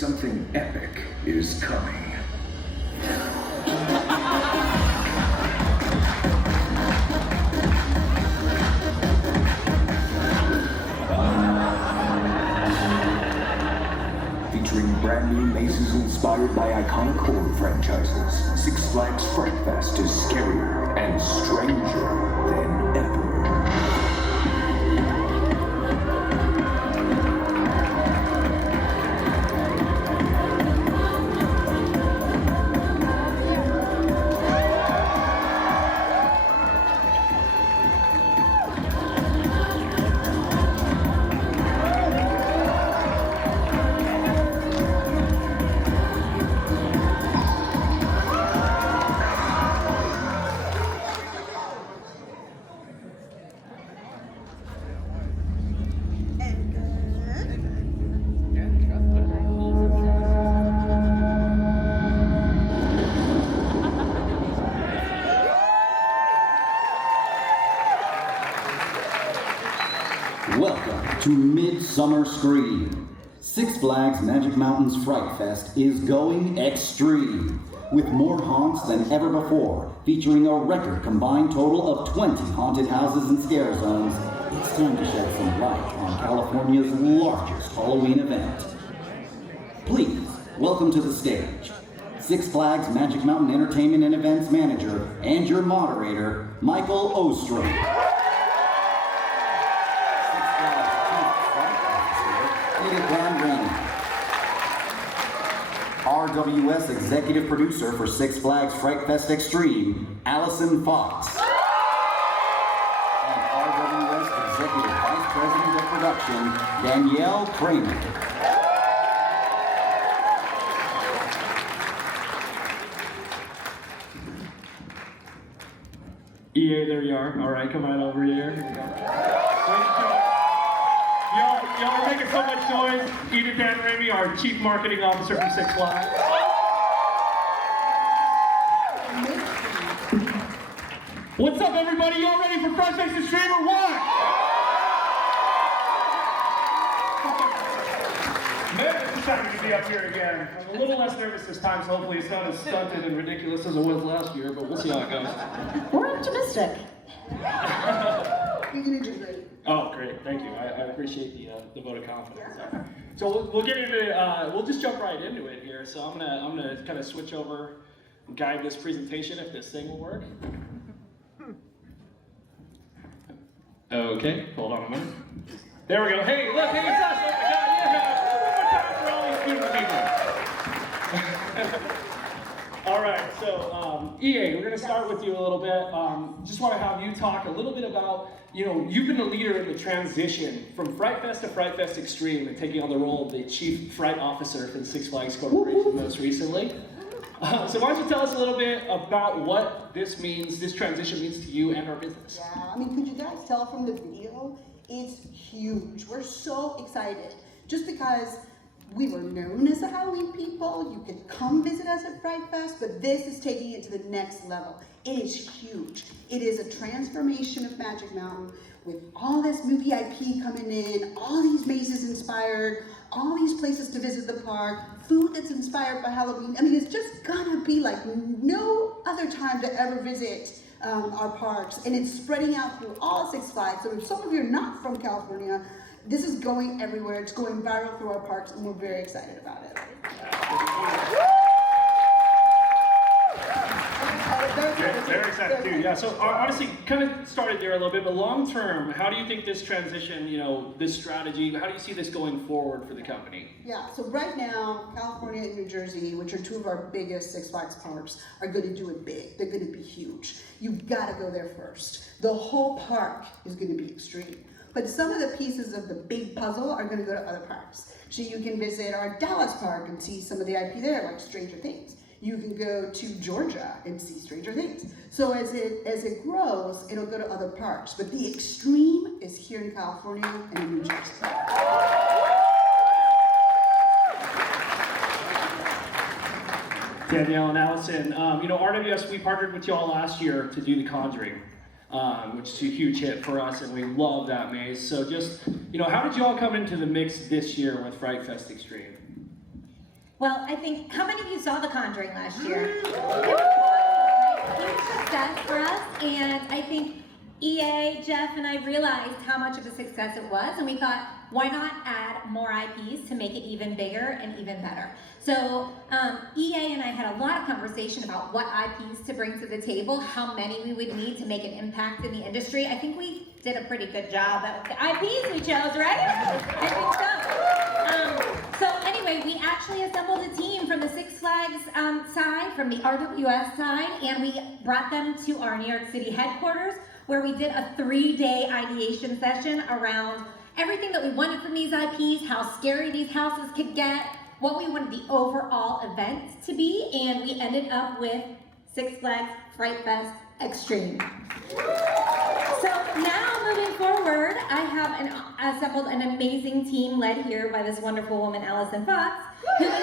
something epic is coming. Featuring brand new mazes inspired by iconic horror franchises, Six Flags Fright Fest is scarier and stranger than ever. Welcome to Midsummer Scream. Six Flags Magic Mountain's Fright Fest is going extreme, with more haunts than ever before, featuring a record combined total of 20 haunted houses and scare zones. It's time to shed some light on California's largest Halloween event. Please, welcome to the stage, Six Flags Magic Mountain Entertainment and Events Manager and your moderator, Michael Ostrom. RWS Executive Producer for Six Flags Fright Fest Extreme, Allison Fox. And RWS Executive Vice President of Production, Danielle Kramer. EA, there you are. All right, come on over here. Y'all are making so much noise. Edith Dan Ramey, our Chief Marketing Officer from Six Flags. What's up, everybody? Y'all ready for Fright Fest Extreme or what? Man, it's exciting to be up here again. I'm a little less nervous this time, so hopefully it's not as stunted and ridiculous as it was last year, but we'll see how it goes. We're optimistic. You're gonna do great. Oh, great! Thank you. I appreciate the vote of confidence. So we'll get into we'll just jump right into it here. So I'm gonna kind of switch over and guide this presentation if this thing will work. Okay, hold on a minute. There we go. Hey, look, hey, it's us! Oh my God, yeah! One more time for all these beautiful people. All right, so EA, we're going to start with you a little bit. Just want to have you talk a little bit about, you've been a leader in the transition from Fright Fest to Fright Fest Extreme and taking on the role of the Chief Fright Officer for the Six Flags Corporation most recently. So why don't you tell us a little bit about what this transition means to you and our business? Yeah, could you guys tell from the video? It's huge. We're so excited. Just because we were known as the Halloween people, you could come visit us at Fright Fest, but this is taking it to the next level. It is huge. It is a transformation of Magic Mountain with all this movie IP coming in, all these mazes inspired, all these places to visit the park, food that's inspired by Halloween. It's just gonna be like no other time to ever visit our parks, and it's spreading out through all Six Flags. So if some of you are not from California, this is going everywhere. It's going viral through our parks, and we're very excited about it. Very excited too. Yeah. So honestly, kind of started there a little bit, but long term, how do you think this transition, this strategy, how do you see this going forward for the company? Yeah. So right now, California and New Jersey, which are two of our biggest Six Flags parks, are going to do it big. They're going to be huge. You've got to go there first. The whole park is going to be extreme. But some of the pieces of the big puzzle are going to go to other parks. So you can visit our Dallas park and see some of the IP there, like Stranger Things. You can go to Georgia and see Stranger Things. So as it grows, it'll go to other parks. But the extreme is here in California and in New Jersey. Danielle and Allison, RWS, we partnered with y'all last year to do The Conjuring, which is a huge hit for us, and we love that maze. So just, how did you all come into the mix this year with Fright Fest Extreme? Well, I think, how many of you saw The Conjuring last year? It was a huge success for us, and I think EA, Jeff, and I realized how much of a success it was, and we thought, why not add more IPs to make it even bigger and even better? So EA and I had a lot of conversation about what IPs to bring to the table, how many we would need to make an impact in the industry. I think we did a pretty good job at the IPs we chose, right? I think so. So anyway, we actually assembled a team from the Six Flags side, from the RWS side, and we brought them to our New York City headquarters, where we did a 3-day ideation session around everything that we wanted from these IPs, how scary these houses could get, what we wanted the overall event to be, and we ended up with Six Flags Fright Fest Extreme. So now moving forward, I have assembled an amazing team led here by this wonderful woman, Allison Fox, who is doing...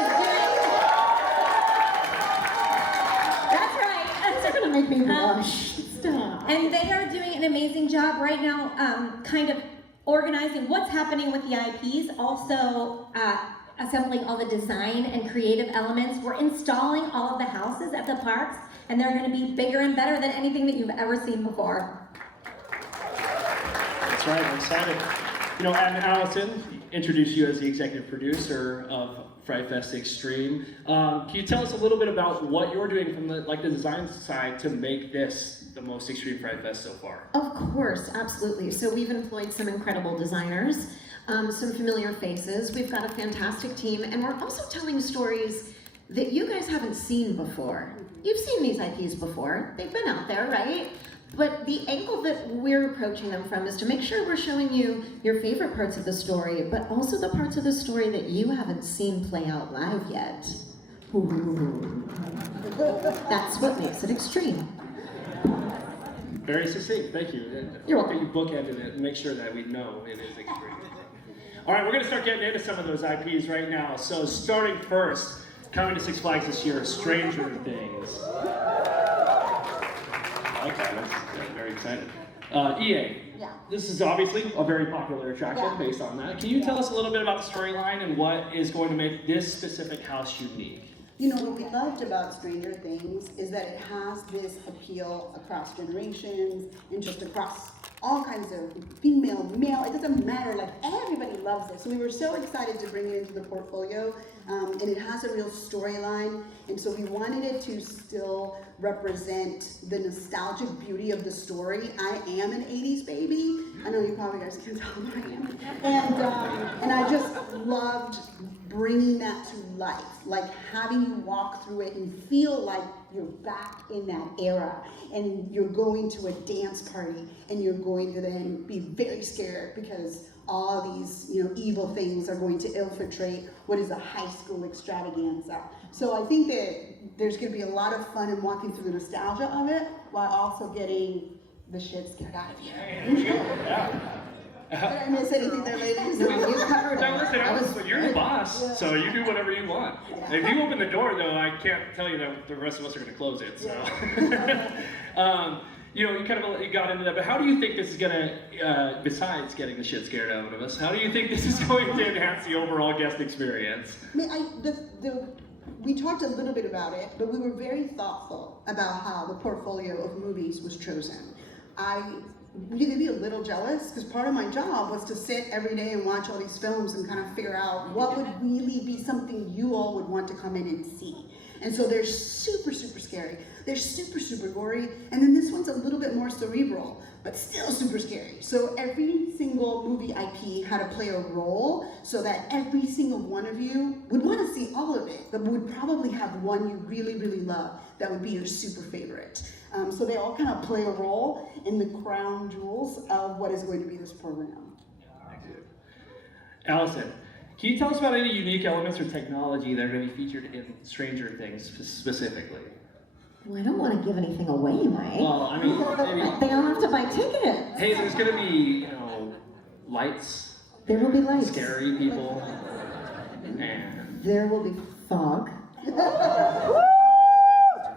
That's right. They're gonna make me blush. Stop. And they are doing an amazing job right now, kind of organizing what's happening with the IPs, also assembling all the design and creative elements. We're installing all of the houses at the parks, and they're going to be bigger and better than anything that you've ever seen before. That's right, I'm excited. You know, and Allison introduced you as the executive producer of Fright Fest Extreme. Can you tell us a little bit about what you're doing from the design side to make this the most extreme Fright Fest so far? Of course, absolutely. So we've employed some incredible designers, some familiar faces. We've got a fantastic team, and we're also telling stories that you guys haven't seen before. You've seen these IPs before. They've been out there, right? But the angle that we're approaching them from is to make sure we're showing you your favorite parts of the story, but also the parts of the story that you haven't seen play out live yet. Ooh. That's what makes it extreme. Very succinct, thank you. You're welcome. You bookended it and make sure that we know it is extreme. All right, we're going to start getting into some of those IPs right now. So starting first, coming to Six Flags this year, Stranger Things. Okay, that's very exciting. EA, Yeah. this is obviously a very popular attraction Yeah. based on that. Can you tell us a little bit about the storyline and what is going to make this specific house unique? You know, what we loved about Stranger Things is that it has this appeal across generations and just across all kinds of female, male, it doesn't matter, like everybody loves it. So we were so excited to bring it into the portfolio, and it has a real storyline, and so we wanted it to still represent the nostalgic beauty of the story. I am an 80s baby. I know you probably guys can tell who I am. And I just loved bringing that to life, like having you walk through it and feel like you're back in that era, and you're going to a dance party, and you're going to then be very scared because all these, you know, evil things are going to infiltrate what is a high school extravaganza. So I think that there's going to be a lot of fun in walking through the nostalgia of it, while also getting the shit scared out of you. Did I miss anything there, ladies? No, you covered Now it. listen, you're the boss, so you do whatever you want. If you open the door, though, I can't tell you that the rest of us are going to close it. So, you know, you got into that. But how do you think this is going to, besides getting the shit scared out of us, how do you think this is going to enhance the overall guest experience? I mean, we talked a little bit about it, but we were very thoughtful about how the portfolio of movies was chosen. You could be a little jealous, because part of my job was to sit every day and watch all these films and kind of figure out what would really be something you all would want to come in and see. And so they're super, super scary. They're super, super gory. And then this one's a little bit more cerebral, but still super scary. So every single movie IP had to play a role so that every single one of you would want to see all of it, but would probably have one you really, really love that would be your super favorite. So they all kind of play a role in the crown jewels of what is going to be this program. Allison, can you tell us about any unique elements or technology that are going to be featured in Stranger Things specifically? Well, I don't want to give anything away, Mike. Well, I mean, maybe, They all have to buy tickets. hey, there's going to be, you know, lights, There will be lights. scary people, and There will be fog.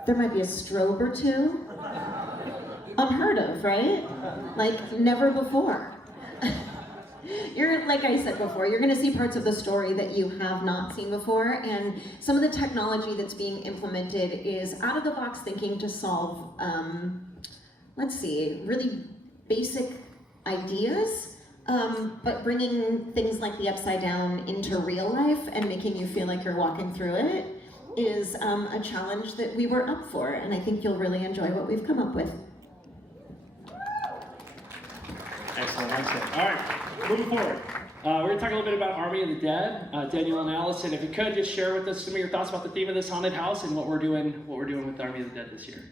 There might be a strobe or two. Unheard of, right? Like never before. You're, like I said before, you're going to see parts of the story that you have not seen before, and some of the technology that's being implemented is out-of-the-box thinking to solve, let's see, really basic ideas, but bringing things like the Upside Down into real life and making you feel like you're walking through it is a challenge that we were up for, and I think you'll really enjoy what we've come up with. Excellent, excellent. All right, moving forward. We're going to talk a little bit about Army of the Dead. Danielle and Allison, if you could just share with us some of your thoughts about the theme of this haunted house and what we're doing with Army of the Dead this year.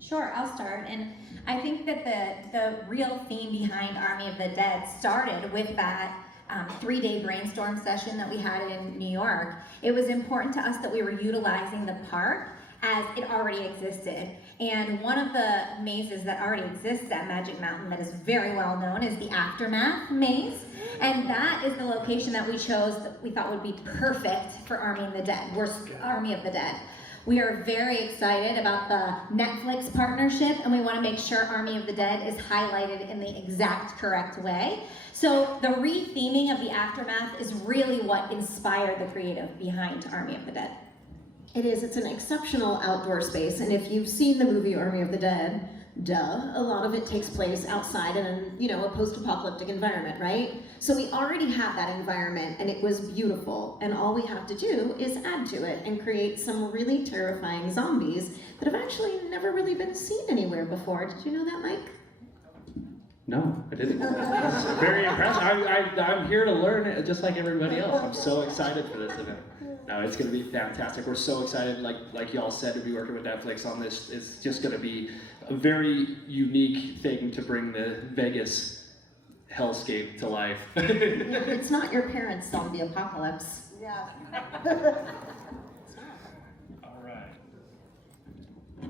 Sure, I'll start. And I think that the real theme behind Army of the Dead started with that 3-day brainstorm session that we had in New York. It was important to us that we were utilizing the park as it already existed. And one of the mazes that already exists at Magic Mountain that is very well known is the Aftermath maze. And that is the location that we chose that we thought would be perfect for Army of the Dead. We're Army of the Dead. We are very excited about the Netflix partnership, and we want to make sure Army of the Dead is highlighted in the exact correct way. So the re-theming of the Aftermath is really what inspired the creative behind Army of the Dead. It is, it's an exceptional outdoor space, and if you've seen the movie Army of the Dead, a lot of it takes place outside in a post-apocalyptic environment, right? So we already have that environment, and it was beautiful, and all we have to do is add to it and create some really terrifying zombies that have actually never really been seen anywhere before. Did you know that, Mike? No, I didn't. That's very impressive. I'm here to learn just like everybody else. I'm so excited for this event. No, it's going to be fantastic. We're so excited, like y'all said, to be working with Netflix on this. It's just going to be a very unique thing to bring the Vegas hellscape to life. It's not your parents' zombie apocalypse. Yeah.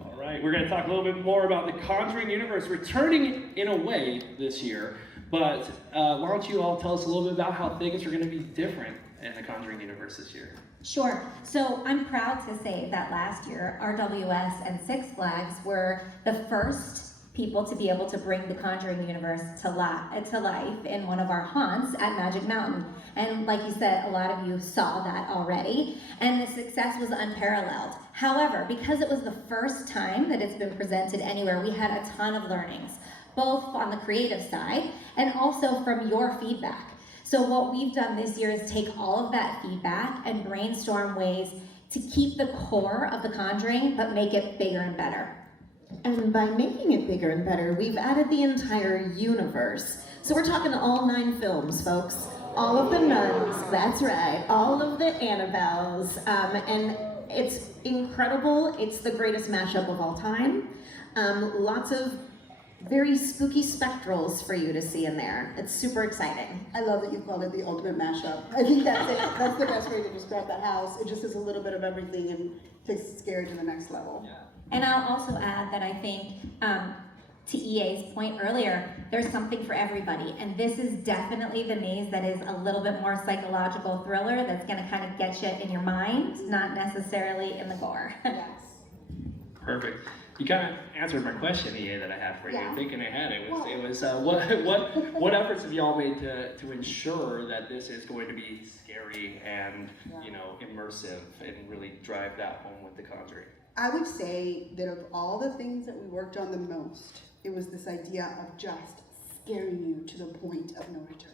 All right, we're going to talk a little bit more about the Conjuring universe returning in a way this year, but why don't you all tell us a little bit about how things are going to be different in the Conjuring universe this year? Sure. So I'm proud to say that last year, RWS and Six Flags were the first people to be able to bring the Conjuring universe to life in one of our haunts at Magic Mountain. And like you said, a lot of you saw that already, and the success was unparalleled. However, because it was the first time that it's been presented anywhere, we had a ton of learnings, both on the creative side and also from your feedback. So what we've done this year is take all of that feedback and brainstorm ways to keep the core of The Conjuring, but make it bigger and better. And by making it bigger and better, we've added the entire universe. So we're talking all 9 films, folks. All of the nuns, that's right, all of the Annabelles, and it's incredible. It's the greatest mashup of all time. Lots of very spooky spectrals for you to see in there. It's super exciting. I love that you called it the ultimate mashup. I think that's it. That's the best way to describe that house. It just is a little bit of everything and takes it scary to the next level. Yeah. And I'll also add that I think, to EA's point earlier, there's something for everybody. And this is definitely the maze that is a little bit more psychological thriller that's gonna kind of get you in your mind, not necessarily in the gore. Yes. Perfect. You kind of answered my question, EA, that I had for you. Yeah. Thinking ahead, it was what efforts have y'all made to ensure that this is going to be scary and immersive and really drive that home with The Conjuring? I would say that of all the things that we worked on the most, it was this idea of just scaring you to the point of no return.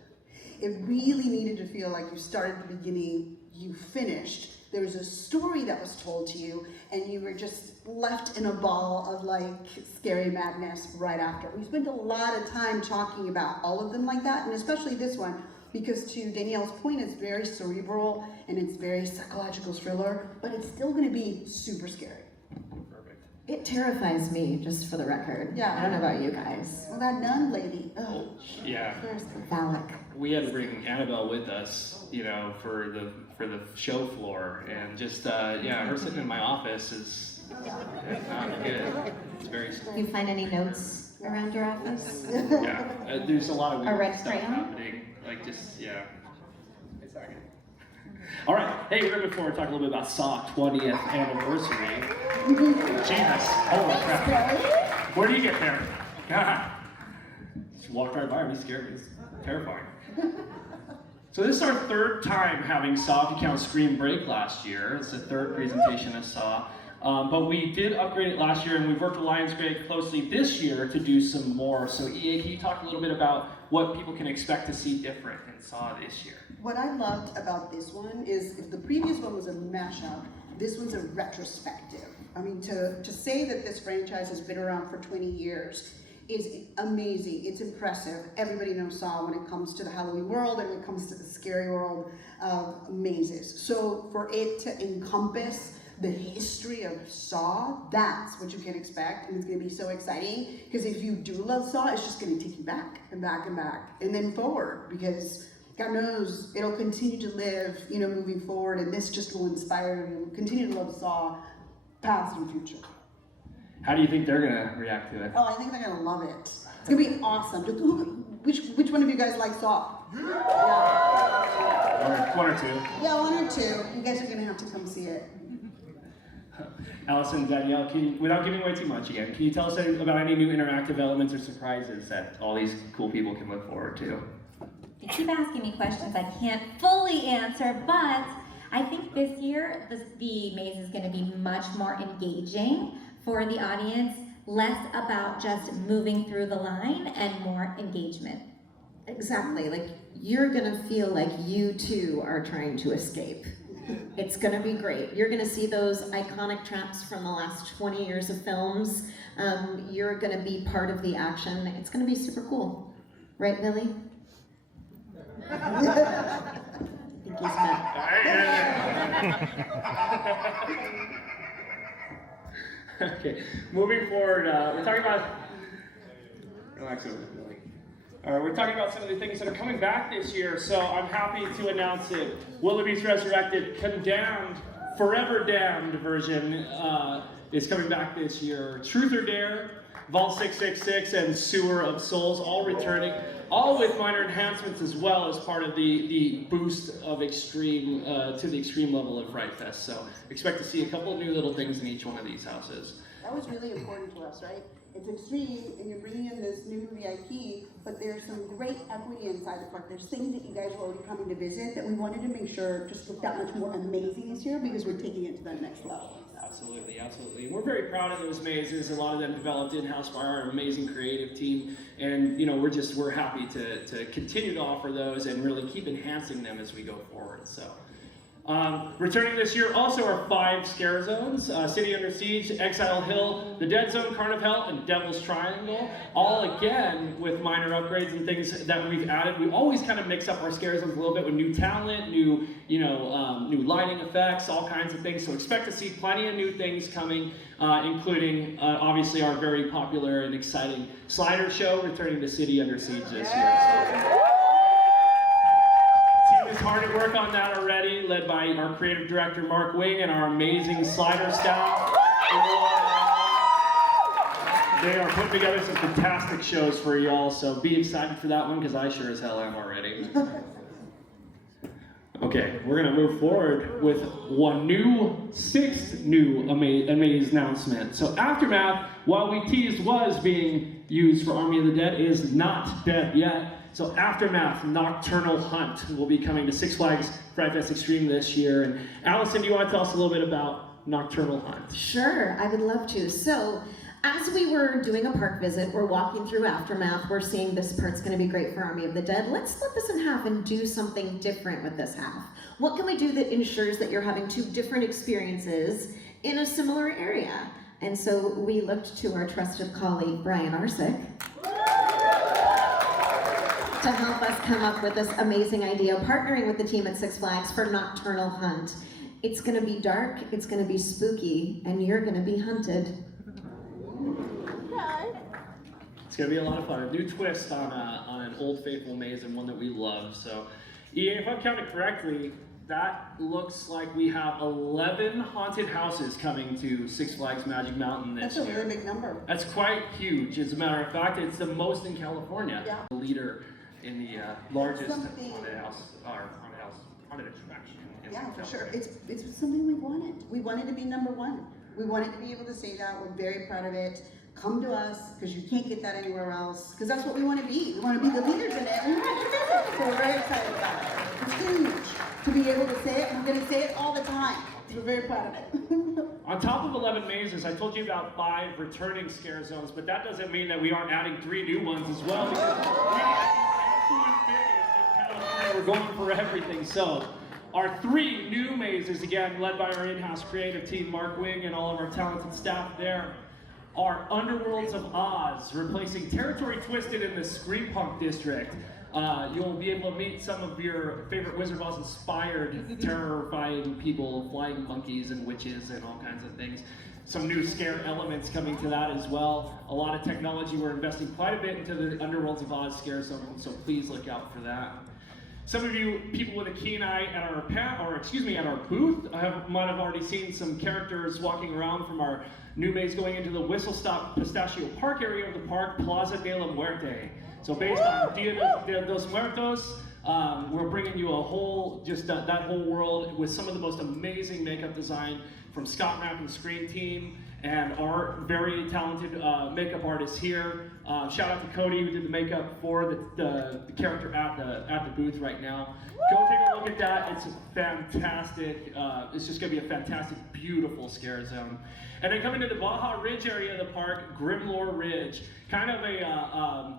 It really needed to feel like you started at the beginning, you finished. There was a story that was told to you, and you were just left in a ball of like scary madness right after. We spent a lot of time talking about all of them like that, and especially this one, because to Danielle's point, it's very cerebral and it's very psychological thriller, but it's still gonna be super scary. Perfect. It terrifies me, just for the record. Yeah. I don't know about you guys. Well, that nun lady, oh, Yeah. Phallic. We had to bring Annabelle with us, for the show floor, and just her sitting in my office is not good. It's very scary. You find any notes around your office? Yeah, there's a lot of A weird red stuff crayon? happening. It's not good. All right, hey, we're going to move forward, talk a little bit about Saw 20th anniversary. Jesus, holy crap. Where do you get there? God. Just walked right by me, scared me. It's terrifying. So this is our third time having Saw, if you count Scream Break last year. It's the third presentation of Saw. But we did upgrade it last year, and we've worked with Lionsgate closely this year to do some more. So EA, can you talk a little bit about what people can expect to see different in Saw this year? What I loved about this one is, if the previous one was a mashup, this one's a retrospective. I mean, to say that this franchise has been around for 20 years is amazing. It's impressive. Everybody knows Saw when it comes to the Halloween world and when it comes to the scary world of mazes. So for it to encompass the history of Saw, that's what you can expect, and it's going to be so exciting, because if you do love Saw, it's just going to take you back and back and back and then forward, because God knows it'll continue to live, you know, moving forward, and this just will inspire you to continue to love Saw past and future. How do you think they're going to react to it? Oh, I think they're going to love it. It's going to be awesome. Which one of you guys like Saw? Yeah. One or two. Yeah, one or two. You guys are going to have to come see it. Allison, Danielle, without giving away too much again, can you tell us about any new interactive elements or surprises that all these cool people can look forward to? You keep asking me questions I can't fully answer, but I think this year the maze is going to be much more engaging for the audience, less about just moving through the line and more engagement. Exactly, like you're gonna feel like you too are trying to escape. It's gonna be great. You're gonna see those iconic traps from the last 20 years of films. You're gonna be part of the action. It's gonna be super cool. Right, Billy? I think he's met. Okay, moving forward, we're talking about, relax over there, Billy. We're talking about some of the things that are coming back this year, so I'm happy to announce it. Willoughby's Resurrected, Condemned, Forever Damned version is coming back this year. Truth or Dare, Vault 666, and Sewer of Souls, all returning, all with minor enhancements as well as part of the boost of extreme to the extreme level of Fright Fest. So expect to see a couple of new little things in each one of these houses. That was really important to us, right? It's extreme, and you're bringing in this new VIP, but there's some great equity inside the park. There's things that you guys were already coming to visit that we wanted to make sure just looked that much more amazing this year, because we're taking it to that next level. Absolutely, absolutely. And we're very proud of those mazes. A lot of them developed in-house by our amazing creative team, and you know, we're happy to continue to offer those and really keep enhancing them as we go forward. So. Returning this year also are 5 scare zones, City Under Siege, Exile Hill, the Dead Zone, Carn of Hell, and Devil's Triangle, all again with minor upgrades and things that we've added. We always kind of mix up our scare zones a little bit with new talent, new lighting effects, all kinds of things, so expect to see plenty of new things coming, including obviously our very popular and exciting slider show returning to City Under Siege this year. Is hard at work on that already, led by our creative director Mark Wing and our amazing slider staff. They are putting together some fantastic shows for y'all, so be excited for that one, because I sure as hell am already. Okay, we're gonna move forward with one new, 6th new Amaze announcement. So Aftermath, while we teased was being used for Army of the Dead, is not dead yet. So Aftermath, Nocturnal Hunt will be coming to Six Flags Fright Fest Extreme this year. And Allison, do you want to tell us a little bit about Nocturnal Hunt? Sure, I would love to. So, as we were doing a park visit, we're walking through Aftermath, we're seeing this part's gonna be great for Army of the Dead. Let's split this in half and do something different with this half. What can we do that ensures that you're having 2 different experiences in a similar area? And so we looked to our trusted colleague, Brian Arsick, to help us come up with this amazing idea, partnering with the team at Six Flags for Nocturnal Hunt. It's gonna be dark, it's gonna be spooky, and you're gonna be hunted. It's gonna be a lot of fun. A new twist on an old faithful maze, and one that we love. So, EA, if I'm counting correctly, that looks like we have 11 haunted houses coming to Six Flags Magic Mountain this year. That's a really big number. That's quite huge. As a matter of fact, it's the most in California. Yeah. The leader in the largest haunted attraction. Yeah, for sure. It's something we wanted. We wanted to be number 1. We wanted to be able to say that. We're very proud of it. come to us, because you can't get that anywhere else, because that's what we want to be. We want to be the leaders in it, and we want you to visit. So we're very excited about it. It's huge to be able to say it, and we're going to say it all the time. We're very proud of it. On top of 11 mazes, I told you about 5 returning scare zones, but that doesn't mean that we aren't adding 3 new ones as well. Because we are the absolute biggest in California. We're going for everything. So, our 3 new mazes, again, led by our in-house creative team, Mark Wing, and all of our talented staff there, are Underworlds of Oz, replacing Territory Twisted in the Scream Punk District. You'll be able to meet some of your favorite Wizard of Oz inspired, terrifying people, flying monkeys and witches and all kinds of things. Some new scare elements coming to that as well. A lot of technology. We're investing quite a bit into the Underworlds of Oz scare zone, so please look out for that. Some of you people with a keen eye at our at our booth might have already seen some characters walking around from our new maze going into the Whistle Stop Pistachio Park area of the park, Plaza de la Muerte. So based on Dia de los Muertos, we're bringing you a whole, that whole world with some of the most amazing makeup design from Scott Mack and Scream Team and our very talented makeup artists here. Shout out to Cody who did the makeup for the character at the booth right now. Go take a look at that. It's fantastic. It's just going to be a fantastic, beautiful scare zone. And then coming to the Baja Ridge area of the park, Grimlore Ridge, kind of a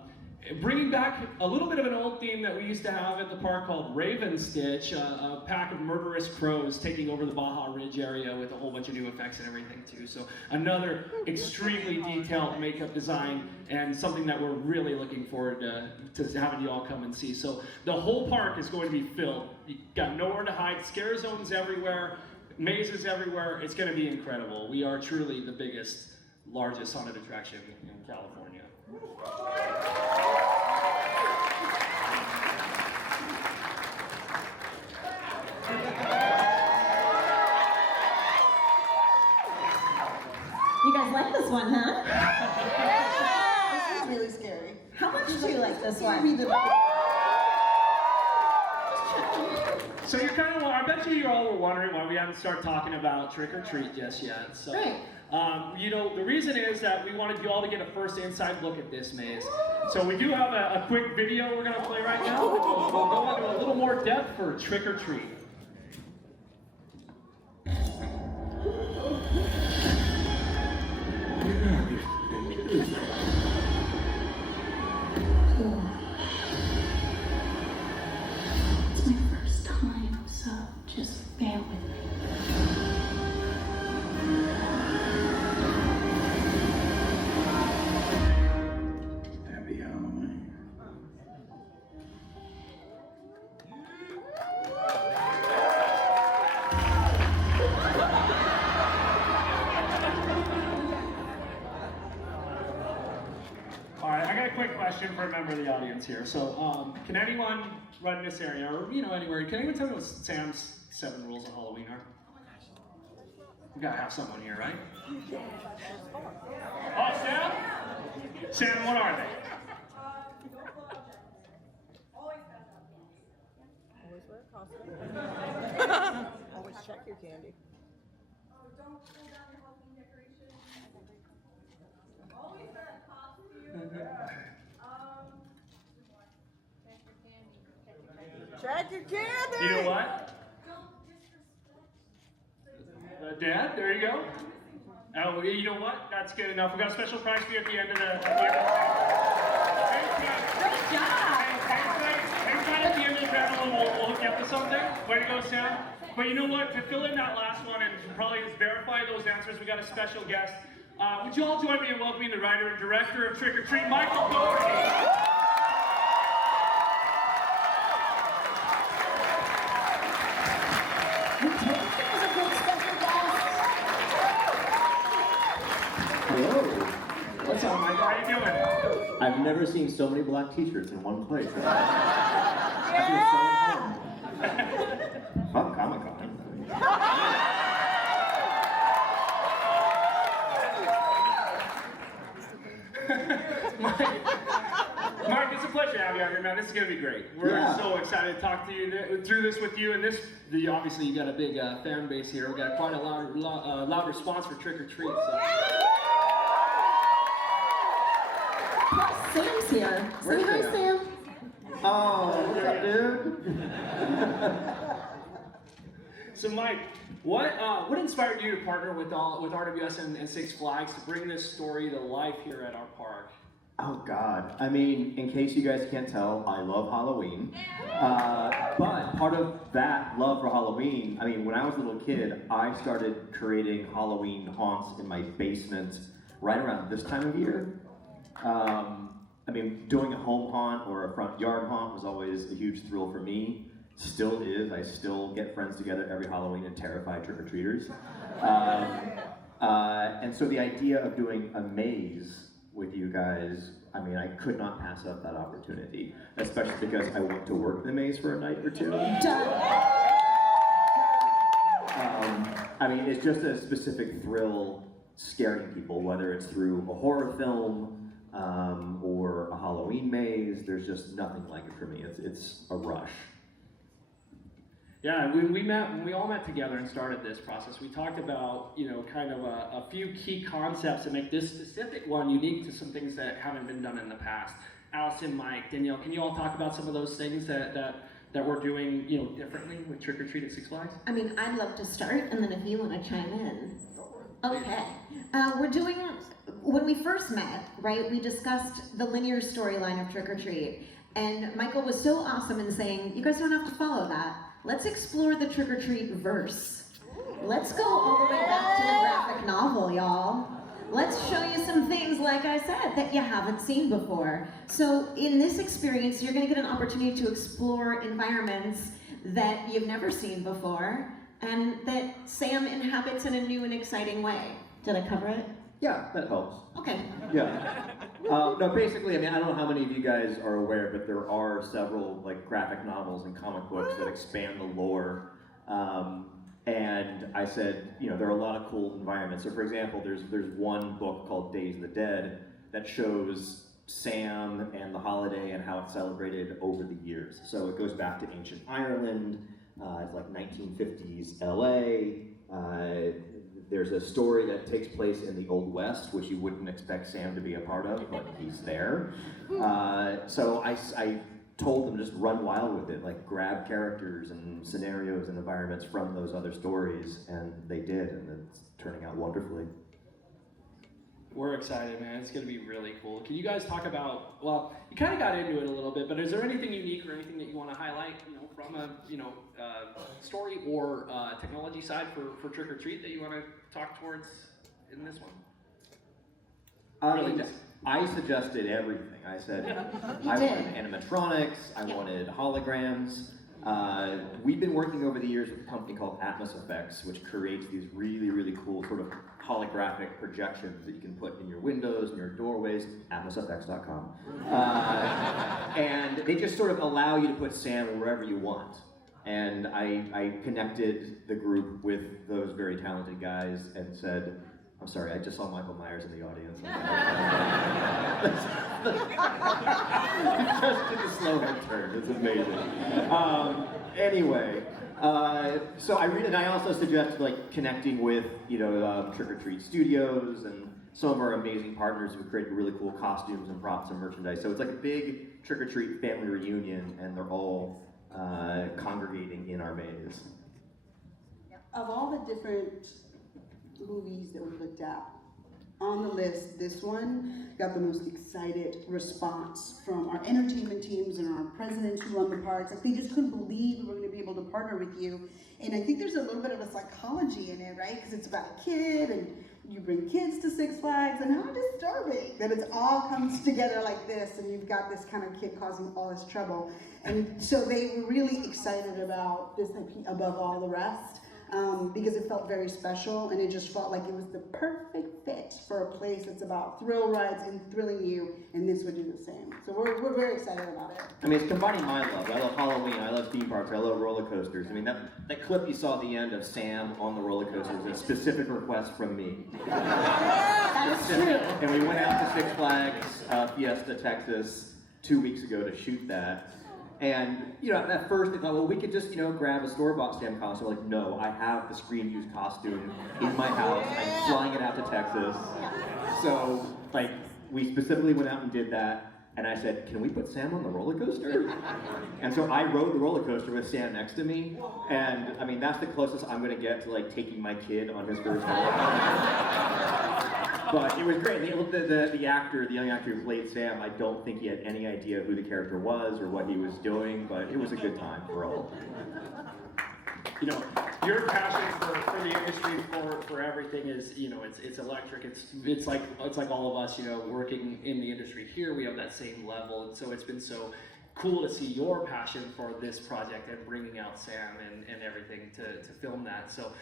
bringing back a little bit of an old theme that we used to have at the park called Raven Stitch, a pack of murderous crows taking over the Baja Ridge area with a whole bunch of new effects and everything too. So another extremely detailed makeup design and something that we're really looking forward to having you all come and see. So the whole park is going to be filled. You got nowhere to hide, scare zones everywhere, mazes everywhere. It's going to be incredible. We are truly the biggest, largest haunted attraction in California. You guys like this one, huh? This is really scary. How much do you like this one? So you're kind of, I bet you all were wondering why we haven't started talking about trick or treat just yet. So, Right. You know, the reason is that we wanted you all to get a first inside look at this maze. So we do have a quick video we're going to play right now. We'll go into a little more depth for trick or treat. It's my first time, so just bear with me. Happy Halloween. All right, I got a quick question for a member of the audience here. So, can anyone run in this area, or anywhere? Can anyone tell me what Sam's 7 rules of Halloween are? We gotta have someone here, right? Oh, Sam? Sam, what are they? Always wear a costume. Always check your candy. Don't pull down your Halloween decorations. Always wear a costume. Check your candy! You know what? Dad, there you go. Oh, you know what? That's good enough. We got a special prize for you at the end of the. Great job! Hang tight at the end of the panel, and we'll hook you up with something. Way to go, Sam. But you know what? To fill in that last one and to probably just verify those answers, we got a special guest. Would you all join me in welcoming the writer and director of Trick or Treat, Michael Dougherty? Hello. What's up, Mike? How you doing? I've never seen so many black t-shirts in one place. I feel so at home. Fuck Comic-Con. Mark, it's a pleasure to have you out here, man. This is going to be great. We're so excited to talk to you through this with you. And obviously, you got a big fan base here. We got quite a loud response for Trick or Treat. So. Sam's here. Say Where's hi, Sam? Sam. Oh, what's up, dude? So Mike, what inspired you to partner with RWS and Six Flags to bring this story to life here at our park? Oh God, I mean, in case you guys can't tell, I love Halloween. But part of that love for Halloween, I mean, when I was a little kid, I started creating Halloween haunts in my basement right around this time of year. I mean, doing a home haunt or a front yard haunt was always a huge thrill for me. Still is. I still get friends together every Halloween and terrify trick-or-treaters. And so the idea of doing a maze with you guys, I mean, I could not pass up that opportunity, especially because I went to work the maze for a night or two. I mean, it's just a specific thrill scaring people, whether it's through a horror film or a Halloween maze. There's just nothing like it for me. It's a rush. Yeah, when we all met together and started this process, we talked about, you know, kind of a few key concepts that make this specific one unique to some things that haven't been done in the past. Allison, Mike, Danielle, can you all talk about some of those things that we're doing, you know, differently with Trick or Treat at Six Flags? I mean, I'd love to start, and then if you want to chime in. Okay. We're doing, when we first met, right, we discussed the linear storyline of Trick or Treat, and Michael was so awesome in saying, you guys don't have to follow that. Let's explore the Trick or Treat verse. Let's go all the way back to the graphic novel, y'all. Let's show you some things, like I said, that you haven't seen before. So in this experience, you're gonna get an opportunity to explore environments that you've never seen before, and that Sam inhabits in a new and exciting way. Did I cover it? Yeah, that helps. Okay. Yeah. No, basically, I mean, I don't know how many of you guys are aware, but there are several like graphic novels and comic books that expand the lore. And I said, you know, there are a lot of cool environments. So, for example, there's one book called Days of the Dead that shows Sam and the holiday and how it's celebrated over the years. So it goes back to ancient Ireland. It's like 1950s LA. There's a story that takes place in the Old West, which you wouldn't expect Sam to be a part of, but he's there. So I told them just run wild with it, like grab characters and scenarios and environments from those other stories, and they did, and it's turning out wonderfully. We're excited, man. It's going to be really cool. Can you guys talk about, well, you kind of got into it a little bit, but is there anything unique or anything that you want to highlight, you know, from a, you know, story or technology side for Trick or Treat that you want to talk towards in this one? I suggested everything. I said I wanted animatronics, I wanted holograms. We've been working over the years with a company called Atmos Effects, which creates these really, really cool sort of holographic projections that you can put in your windows and your doorways, atmosfx.com. And they just sort of allow you to put Sam wherever you want. And I connected the group with those very talented guys and said, I'm sorry, I just saw Michael Myers in the audience. Just did a slow head turn. It's amazing. Anyway, so I also suggested like connecting with Trick or Treat Studios and some of our amazing partners who created really cool costumes and props and merchandise. So it's like a big Trick or Treat family reunion, and they're all congregating in our maze. Of all the different movies that we looked at, on the list, this one got the most excited response from our entertainment teams and our presidents who run the parks. Like, they just couldn't believe we were going to be able to partner with you. And I think there's a little bit of a psychology in it, right? Because it's about a kid, and you bring kids to Six Flags, and how disturbing that it all comes together like this, and you've got this kind of kid causing all this trouble. And so they were really excited about this IP above all the rest. Because it felt very special, and it just felt like it was the perfect fit for a place that's about thrill rides and thrilling you, and this would do the same. So we're very excited about it. I mean, it's combining my love. I love Halloween, I love theme parks, I love roller coasters. I mean, that clip you saw at the end of Sam on the roller coaster was a specific request from me. That's true. And we went out to Six Flags, Fiesta, Texas, 2 weeks ago to shoot that. And, at first they thought, well, we could just, grab a store-bought Sam costume. Like, no, I have the Scream used costume in my house. I'm flying it out to Texas. So, we specifically went out and did that. And I said, can we put Sam on the roller coaster? And so I rode the roller coaster with Sam next to me. And I mean, that's the closest I'm gonna get to like taking my kid on his first roller coaster. But it was great. The actor, the young actor who played Sam, I don't think he had any idea who the character was or what he was doing, but it was a good time for all. You know, your passion for the industry, for everything is, you know, it's electric. It's like all of us, you know, working in the industry here. We have that same level, and so it's been so cool to see your passion for this project and bringing out Sam and everything to film that. So,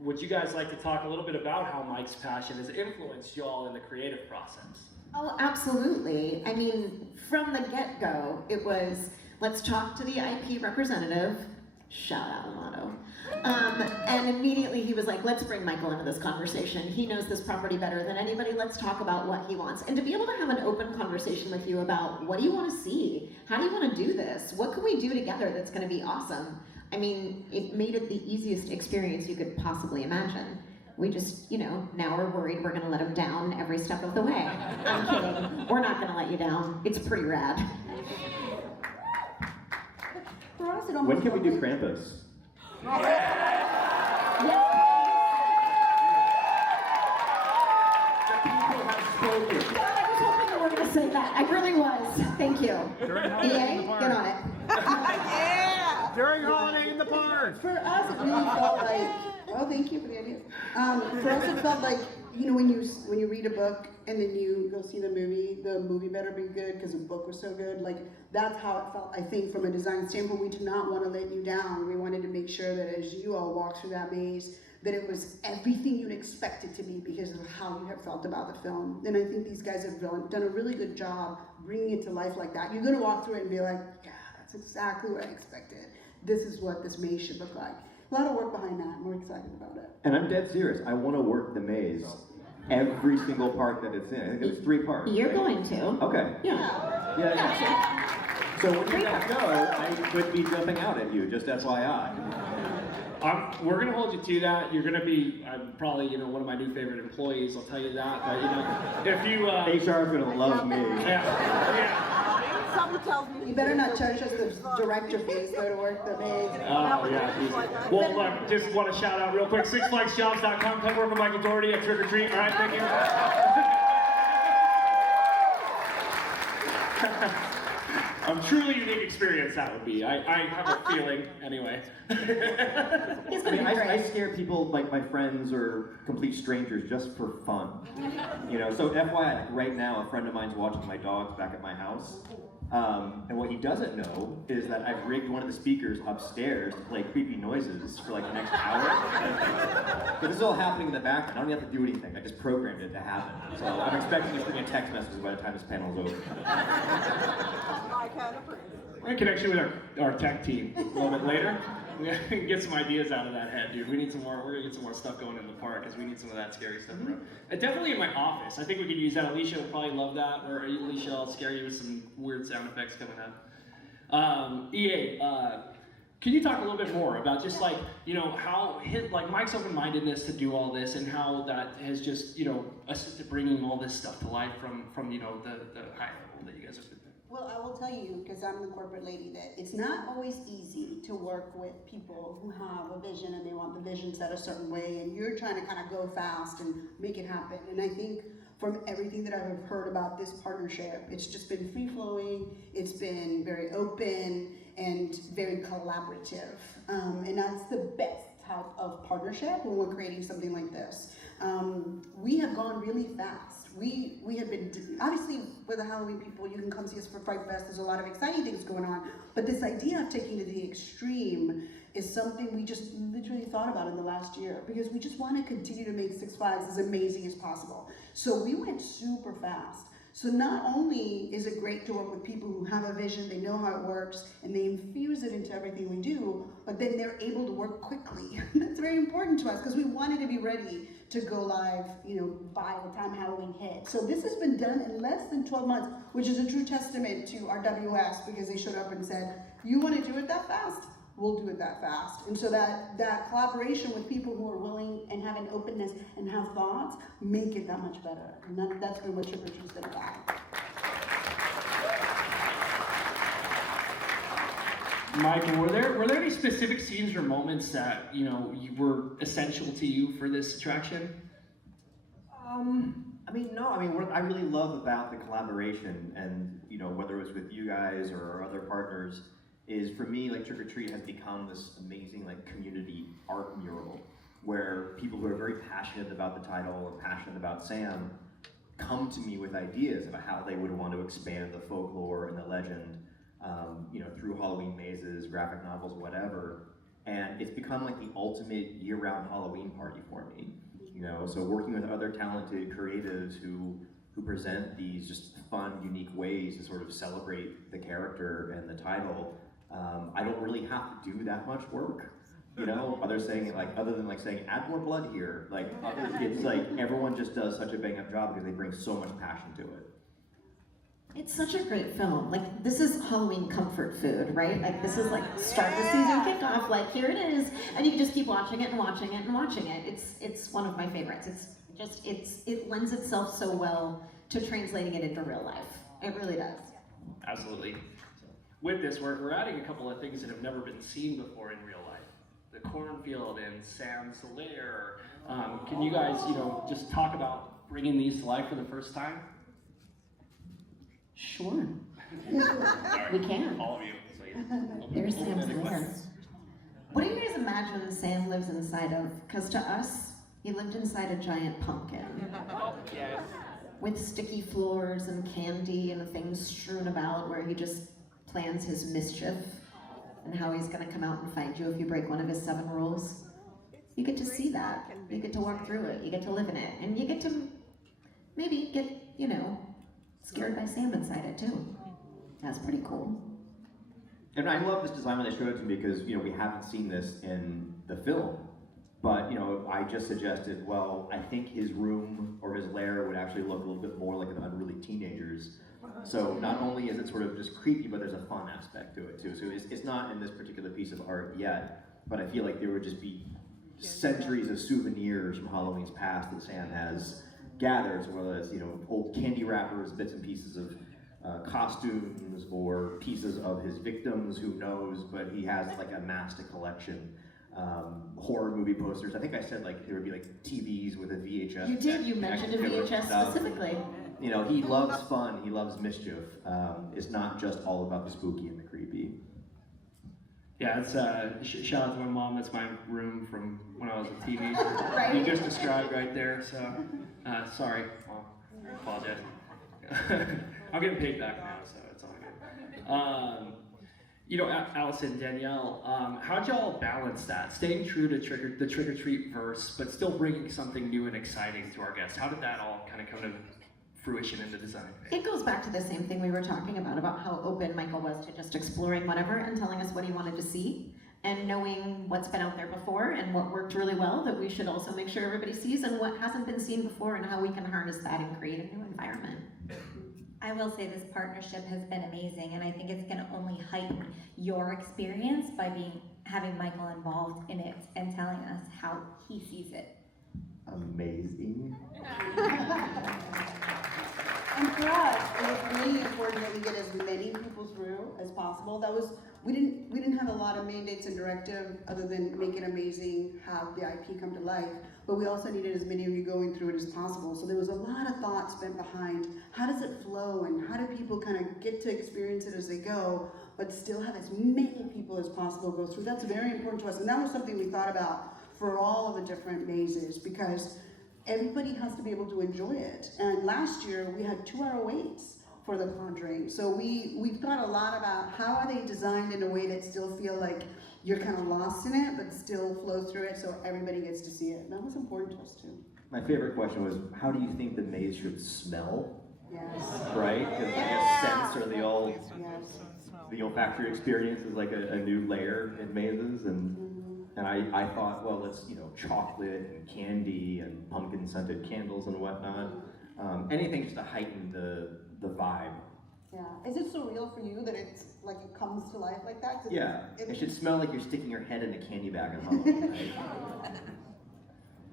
would you guys like to talk a little bit about how Mike's passion has influenced y'all in the creative process? Oh, absolutely. I mean, from the get-go, it was, let's talk to the IP representative, shout out Amato. And immediately he was like, let's bring Michael into this conversation. He knows this property better than anybody. Let's talk about what he wants. And to be able to have an open conversation with you about what do you want to see? How do you want to do this? What can we do together that's going to be awesome? I mean, it made it the easiest experience you could possibly imagine. We just, you know, now we're worried we're going to let him down every step of the way. I'm kidding. We're not going to let you down. It's pretty rad. For us, it When can we do Krampus? I was hoping you were going to say that. I really was. Thank you. EA, get on it. Yeah! During Holiday in the Park! For us, it really felt like, oh, thank you for the idea. For us, it felt like, you know, when you read a book and then you go see the movie better be good because the book was so good. Like, that's how it felt, I think, from a design standpoint. We did not want to let you down. We wanted to make sure that as you all walked through that maze, that it was everything you'd expect it to be because of how you have felt about the film. And I think these guys have done a really good job bringing it to life like that. You're going to walk through it and be like, yeah, that's exactly what I expected. This is what this maze should look like. A lot of work behind that, and we're excited about it. And I'm dead serious. I want to work the maze every single park that it's in. I think it was 3 parks. You're right? going to. Okay. Yeah. Yeah. So when you guys go, I could be jumping out at you, just FYI. We're gonna hold you to that. You're gonna be probably, you know, one of my new favorite employees. I'll tell you that. But you know, if you HR is gonna love me. Yeah. Something tells me You better not charge us the director fees though to work the maze. Oh yeah. Jesus. Well, look, just want to shout out real quick. SixFlagsJobs.com. Come work with Michael Dougherty at Trick or Treat. All right, thank you. A truly unique experience that would be. I have a feeling, anyway. I scare people like my friends or complete strangers just for fun. You know, so FYI, right now a friend of mine's watching my dogs back at my house. And what he doesn't know is that I've rigged one of the speakers upstairs to play creepy noises for like the next hour. But this is all happening in the background. I don't even have to do anything. I just programmed it to happen. So I'm expecting to bring a text message by the time this panel is over. I kind of We're in connection with our tech team a little bit later. We can get some ideas out of that head, dude. We need some more. We're gonna get some more stuff going in the park because we need some of that scary stuff around. And definitely in my office. I think we could use that. Alicia will probably love that. Or Alicia, I'll scare you with some weird sound effects coming up. EA, can you talk a little bit more about just like, you know, how like Mike's open-mindedness to do all this and how that has just, you know, assisted bringing all this stuff to life from you know the high level that you guys have been. Well, I will tell you, because I'm the corporate lady, that it's not always easy to work with people who have a vision and they want the vision set a certain way, and you're trying to kind of go fast and make it happen. And I think from everything that I've heard about this partnership, it's just been free-flowing, it's been very open, and very collaborative. And that's the best type of partnership when we're creating something like this. We have gone really fast. We have been, obviously with the Halloween people, you can come see us for Fright Fest, there's a lot of exciting things going on, but this idea of taking it to the extreme is something we just literally thought about in the last year, because we just want to continue to make Six Flags as amazing as possible. So we went super fast. So not only is it great to work with people who have a vision, they know how it works, and they infuse it into everything we do, but then they're able to work quickly. That's very important to us, because we wanted to be ready to go live, you know, by the time Halloween hit. So this has been done in less than 12 months, which is a true testament to our WS, because they showed up and said, you want to do it that fast? We'll do it that fast. And so that collaboration with people who are willing and have an openness and have thoughts make it that much better. And that's been what Trick or Treat's been about. Michael, were there any specific scenes or moments that were essential to you for this attraction? I mean, no. I mean, what I really love about the collaboration, and whether it was with you guys or our other partners, is for me, like Trick or Treat has become this amazing like community art mural where people who are very passionate about the title or passionate about Sam come to me with ideas about how they would want to expand the folklore and the legend, through Halloween mazes, graphic novels, whatever. And it's become like the ultimate year-round Halloween party for me. So working with other talented creatives who present these just fun, unique ways to sort of celebrate the character and the title, I don't really have to do that much work. Other than saying add more blood here. It's like everyone just does such a bang-up job because they bring so much passion to it. It's such a great film. Like, this is Halloween comfort food, right? Like, this is like start the season kickoff, like here it is, and you can just keep watching it and watching it and watching it. It's one of my favorites. It lends itself so well to translating it into real life. It really does. Absolutely. With this, we're adding a couple of things that have never been seen before in real life. The cornfield and Sam's lair. Can you guys, just talk about bringing these to life for the first time? Sure. Sorry, We can. all of you. So There's Sam's lair. What do you guys imagine Sam lives inside of? Because to us, he lived inside a giant pumpkin. Yes. With sticky floors and candy and things strewn about where he just plans his mischief and how he's going to come out and find you if you break one of his 7 rules. You get to see that. You get to walk through it. You get to live in it. And you get to maybe get, scared by Sam inside it too. That's pretty cool. And I love this design when they showed it to me because, we haven't seen this in the film. But, I just suggested, well, I think his room or his lair would actually look a little bit more like an unruly teenager's. So not only is it sort of just creepy, but there's a fun aspect to it too. So it's not in this particular piece of art yet, but I feel like there would just be centuries of souvenirs from Halloween's past that Sam has gathered, whether it's, old candy wrappers, bits and pieces of costumes, or pieces of his victims, who knows, but he has like amassed a collection. Horror movie posters. I think I said there would be TVs with a VHS. You did, you mentioned a VHS specifically. He loves fun, he loves mischief. It's not just all about the spooky and the creepy. Yeah, it's shout out to my mom. That's my room from when I was a teenager. Right. You just described right there. So sorry, Mom. I apologize. I'm getting paid back now, so it's all good. Allison, Danielle, how'd y'all balance that? Staying true to the trick or treat verse, but still bringing something new and exciting to our guests. How did that all kind of come to fruition in the design phase? It goes back to the same thing we were talking about how open Michael was to just exploring whatever and telling us what he wanted to see, and knowing what's been out there before and what worked really well that we should also make sure everybody sees, and what hasn't been seen before and how we can harness that and create a new environment. I will say this partnership has been amazing, and I think it's going to only heighten your experience by having Michael involved in it and telling us how he sees it. Amazing. And for us, it was really important that we get as many people through as possible. We didn't have a lot of mandates and directive other than make it amazing, have the IP come to life. But we also needed as many of you going through it as possible. So there was a lot of thought spent behind how does it flow and how do people kind of get to experience it as they go, but still have as many people as possible go through. That's very important to us. And that was something we thought about for all of the different mazes, because everybody has to be able to enjoy it. And last year we had 2-hour waits for The Conjuring. So we've thought a lot about how are they designed in a way that still feel like you're kind of lost in it, but still flow through it so everybody gets to see it. And that was important to us too. My favorite question was, how do you think the maze should smell? Yes. Right? Because I guess scents are the olfactory experience is like a new layer in mazes, and I thought, well, let's chocolate and candy and pumpkin scented candles and whatnot. Anything just to heighten the vibe. Yeah. Is it surreal for you that it's like it comes to life like that? Yeah. It should smell like you're sticking your head in a candy bag on Halloween, right?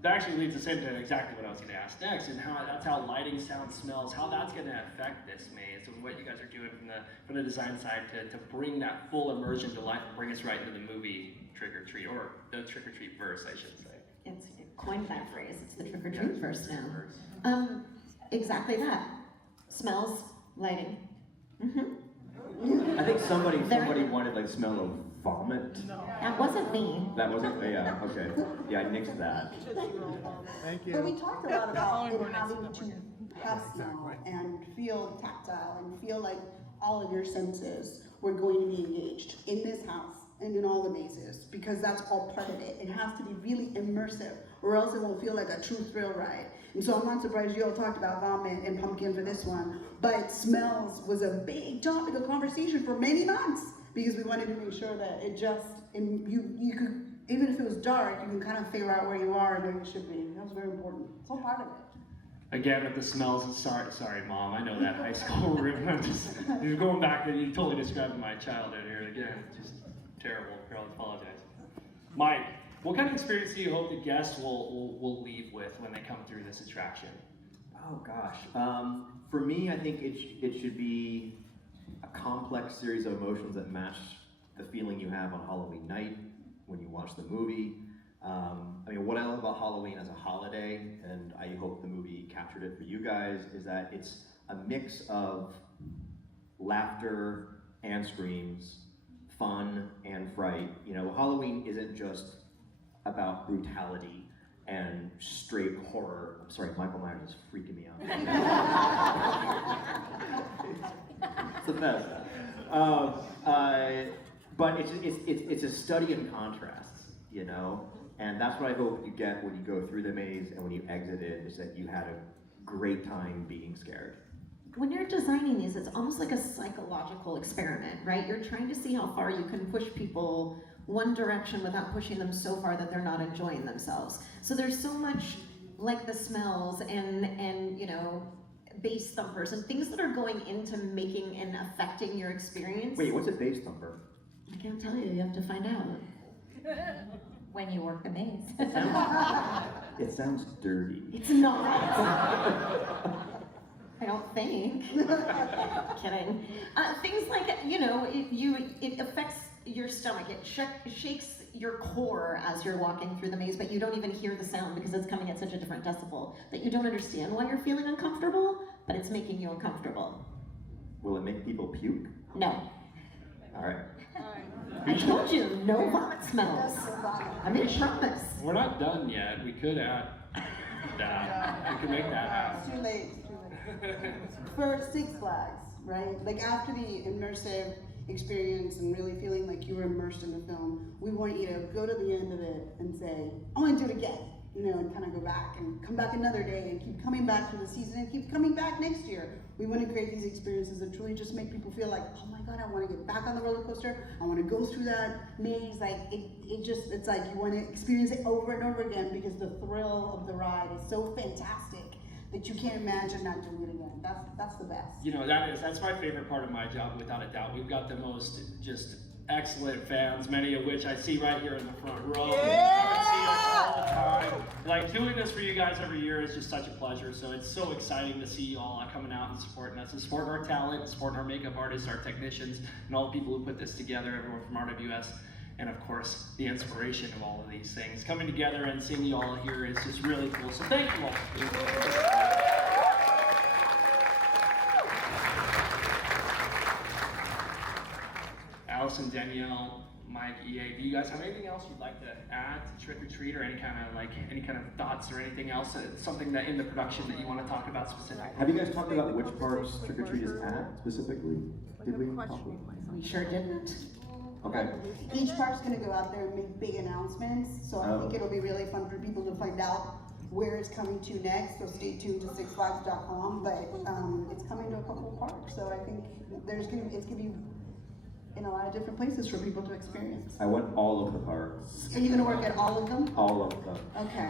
that actually leads us into exactly what I was going to ask next, and that's how lighting, sound, smells, how that's going to affect this maze, and what you guys are doing from the design side to bring that full immersion to life and bring us right into the movie Trick or Treat, or the Trick or Treat verse, I should say. It's coined that phrase. It's the trick or treat verse now. Exactly that. Smells, lighting. I think somebody wanted like smell of vomit. That wasn't me. That wasn't, yeah, okay. Yeah, I nixed that. Thank you. But we talked a lot about it having to have smell and feel tactile and feel like all of your senses were going to be engaged in this house and in all the mazes, because that's all part of it. It has to be really immersive, or else it won't feel like a true thrill ride. And so I'm not surprised you all talked about vomit and pumpkin for this one, but smells was a big topic of conversation for many months, because we wanted to make sure that it just, and you could, even if it was dark, you can kind of figure out where you are and where you should be. That was very important. It's all part of it. Again, with the smells, sorry, Mom, I know that high school room. I'm just going back, and you totally described my childhood here again. Just terrible. I apologize. Mike, what kind of experience do you hope the guests will leave with when they come through this attraction? Oh gosh. For me, I think it should be a complex series of emotions that match the feeling you have on Halloween night when you watch the movie. I mean, what I love about Halloween as a holiday, and I hope the movie captured it for you guys, is that it's a mix of laughter and screams, fun and fright. You know, Halloween isn't just about brutality and straight horror. I'm sorry, Michael Myers is freaking me out. It's the best. But it's a study in contrasts, you know? And that's what I hope you get when you go through the maze and when you exit it, is that you had a great time being scared. When you're designing these, it's almost like a psychological experiment, right? You're trying to see how far you can push people one direction without pushing them so far that they're not enjoying themselves. So there's so much like the smells and you know, bass thumpers and things that are going into making and affecting your experience. Wait, what's a bass thumper? I can't tell you, you have to find out. When you work the maze. It sounds dirty. It's not. I don't think. Kidding. Things like, you know, it affects your stomach. It shakes your core as you're walking through the maze, but you don't even hear the sound because it's coming at such a different decibel that you don't understand why you're feeling uncomfortable, but it's making you uncomfortable. Will it make people puke? No. All right. I told you, no vomit smells. I made a promise. We're not done yet. We could add that. We could make that happen. It's too late. For Six Flags, right? Like after the immersive experience and really feeling like you were immersed in the film, we want you to go to the end of it and say, I want to do it again, you know, and kind of go back and come back another day and keep coming back through the season and keep coming back next year. We want to create these experiences that truly just make people feel like, oh my God, I want to get back on the roller coaster. I want to go through that maze. Like it's like you want to experience it over and over again because the thrill of the ride is so fantastic that you can't imagine not doing it again. That's the best. You know, that's my favorite part of my job, without a doubt. We've got the most just excellent fans, many of which I see right here in the front row. I see us all the time. Like, doing this for you guys every year is just such a pleasure. So it's so exciting to see you all coming out and supporting us, and supporting our talent, supporting our makeup artists, our technicians, and all the people who put this together, everyone from RWS. And of course, the inspiration of all of these things. Coming together and seeing you all here is just really cool. So thank you all. Allison, Danielle, Mike, EA, do you guys have anything else you'd like to add to Trick or Treat, or any kind of thoughts or anything else, something that in the production that you want to talk about specifically? Have you guys talked about which parts Trick or Treat is at specifically? Did we? We sure didn't. Okay. Each park's going to go out there and make big announcements, so I think it'll be really fun for people to find out where it's coming to next, so stay tuned to sixflags.com, but it's coming to a couple of parks, so I think it's going to be in a lot of different places for people to experience. I went all of the parks. Are you going to work at all of them? All of them. Okay.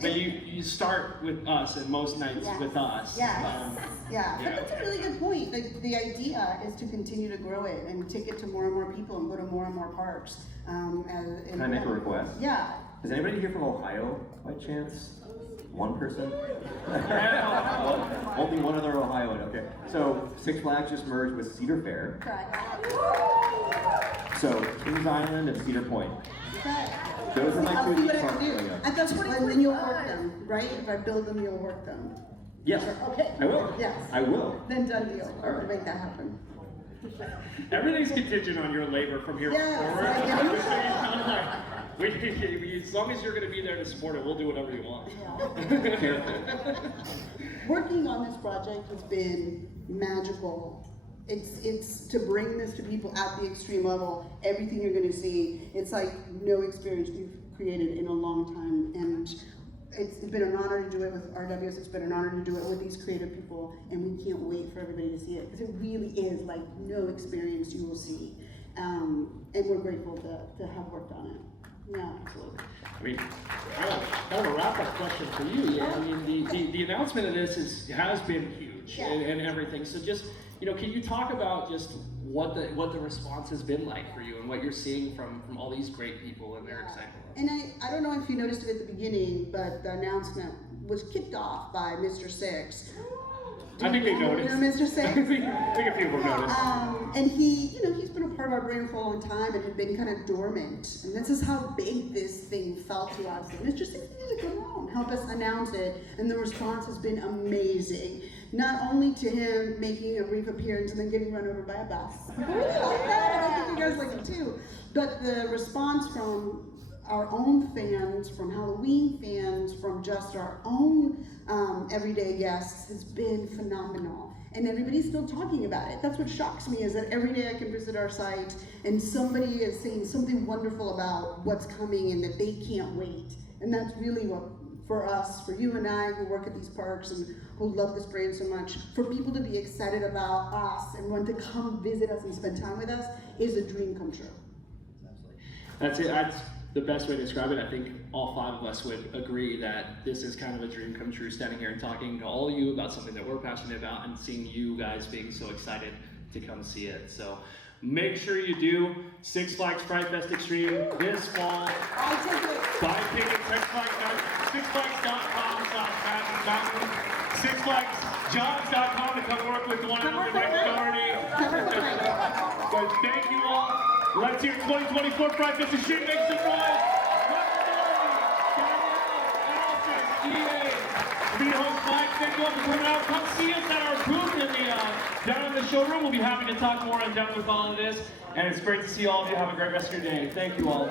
But you start with us, and most nights with us. Yes. Yeah, but that's a really good point. The idea is to continue to grow it and take it to more and more people and go to more and more parks. Can I make a request? Yeah. Is anybody here from Ohio by chance? One person? Only one other Ohioan, okay. So Six Flags just merged with Cedar Fair. So Kings Island and Cedar Point. Those are my I'll two see what I parks can do. coming up. And that's what, and then you'll work them, right? If I build them, you'll work them. Yes, Okay. I will. Yes. I will. Then done deal. I'll make that happen. Everything's contingent on your labor from here forward. As long as you're going to be there to support it, we'll do whatever you want. Working on this project has been magical. It's to bring this to people at the extreme level. Everything you're going to see, it's like no experience we've created in a long time, and it's been an honor to do it with RWS. It's been an honor to do it with these creative people, and we can't wait for everybody to see it because it really is like no experience you will see, and we're grateful to have worked on it. Yeah, absolutely. I mean, kind of a wrap-up question for you. Yeah, I mean, the announcement of this has been huge and everything. So just, can you talk about just what the response has been like for you and what you're seeing from all these great people and their excitement? And I don't know if you noticed it at the beginning, but the announcement was kicked off by Mr. Six. I think they noticed. Mr. Six? I think a few people noticed. And he's been a part of our brand for a long time and had been kind of dormant. And this is how big this thing felt to us. And Mr. Six needed to come on, help us announce it. And the response has been amazing. Not only to him making a brief appearance and then getting run over by a bus. I really like that, and I think you guys like it too. But the response from our own fans, from Halloween fans, from just our own everyday guests has been phenomenal. And everybody's still talking about it. That's what shocks me, is that every day I can visit our site and somebody is saying something wonderful about what's coming and that they can't wait. And that's really what, for us, for you and I who work at these parks and who love this brand so much, for people to be excited about us and want to come visit us and spend time with us is a dream come true. That's it. That's the best way to describe it. I think all five of us would agree that this is kind of a dream come true, standing here and talking to all of you about something that we're passionate about and seeing you guys being so excited to come see it. So make sure you do Six Flags Fright Fest Extreme this fall. Buy tickets, sixflags.com/magicmountain, sixflagsjobs.com to come work with one another Michael Dougherty. But thank you all. Let's hear 2024 Fright Fest Extreme. Make some noise. Thank you all for coming out. Come see us at our booth down in the showroom. We'll be happy to talk more and done with all of this. And it's great to see all of you. Have a great rest of your day. Thank you all.